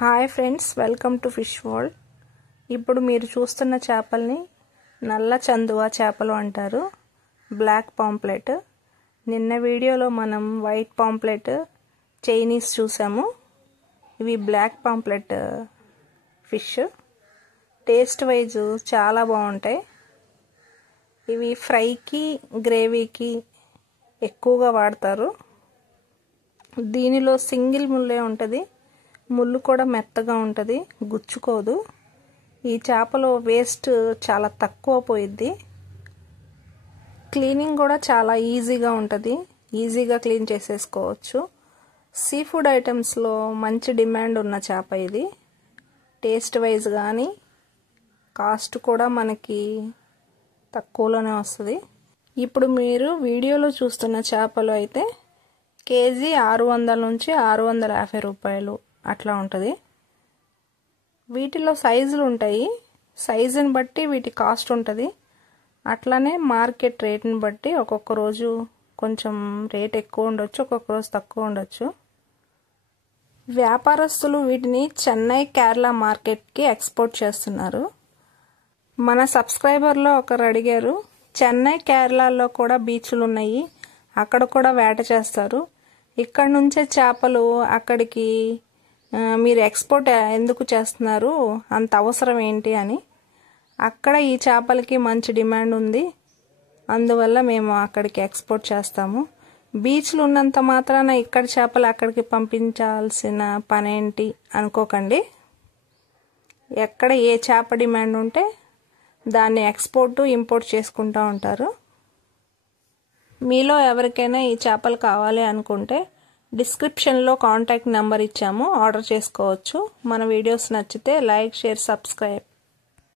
Hi friends, welcome to fish world. ఇప్పుడు మీరు చూస్తున్న చేపల్ని నల్ల చందువా చేపలు అంటారు, బ్లాక్ పాంప్లెట్. నిన్న వీడియోలో మనం వైట్ పాంప్లెట్, చైనీస్ చూసాము. ఇవి black pomfret fish. Taste wise చాలా బాగుంటాయి. ఇవి ఫ్రైకి, గ్రేవీకి ఎక్కువగా వాడతారు. దీనిలో సింగిల్ ముల్లే ఉంటుంది. ముళ్ళు కూడా మెత్తగా ఉంటుంది, గుచ్చుకోదు. ఈ చేపలో వేస్ట్ చాలా తక్కువ పోయిద్ది. క్లీనింగ్ కూడా చాలా ఈజీగా ఉంటుంది, ఈజీగా క్లీన్ చేసేసుకోవచ్చు. సీ ఫుడ్ ఐటమ్స్లో మంచి డిమాండ్ ఉన్న చేప ఇది. టేస్ట్ వైజ్ కానీ కాస్ట్ కూడా మనకి తక్కువలోనే వస్తుంది. ఇప్పుడు మీరు వీడియోలో చూస్తున్న చేపలు అయితే కేజీ 600 నుంచి 650 రూపాయలు అట్లా ఉంటుంది. వీటిలో సైజులు ఉంటాయి, సైజుని బట్టి వీటి కాస్ట్ ఉంటుంది. అట్లానే మార్కెట్ రేట్ని బట్టి ఒక్కొక్క రోజు కొంచెం రేట్ ఎక్కువ ఉండొచ్చు, ఒక్కొక్క రోజు తక్కువ ఉండొచ్చు. వ్యాపారస్తులు వీటిని చెన్నై, కేరళ మార్కెట్కి ఎక్స్పోర్ట్ చేస్తున్నారు. మన సబ్స్క్రైబర్లో ఒకరు అడిగారు, చెన్నై, కేరళలో కూడా బీచ్లు ఉన్నాయి, అక్కడ కూడా వేట చేస్తారు, ఇక్కడ నుంచే చేపలు అక్కడికి మీరు ఎక్స్పోర్ట్ ఎందుకు చేస్తున్నారు, అంత అవసరం ఏంటి అని. అక్కడ ఈ చేపలకి మంచి డిమాండ్ ఉంది, అందువల్ల మేము అక్కడికి ఎక్స్పోర్ట్ చేస్తాము. బీచ్లు ఉన్నంత మాత్రాన ఇక్కడ చేపలు అక్కడికి పంపించాల్సిన పనేంటి అనుకోకండి. ఎక్కడ ఏ చేప డిమాండ్ ఉంటే దాన్ని ఎక్స్పోర్ట్, ఇంపోర్ట్ చేసుకుంటూ ఉంటారు. మీలో ఎవరికైనా ఈ చేపలు కావాలి అనుకుంటే డిస్క్రిప్షన్లో కాంటాక్ట్ నెంబర్ ఇచ్చాము, ఆర్డర్ చేసుకోవచ్చు. మన వీడియోస్ నచ్చితే లైక్, షేర్, సబ్స్క్రైబ్.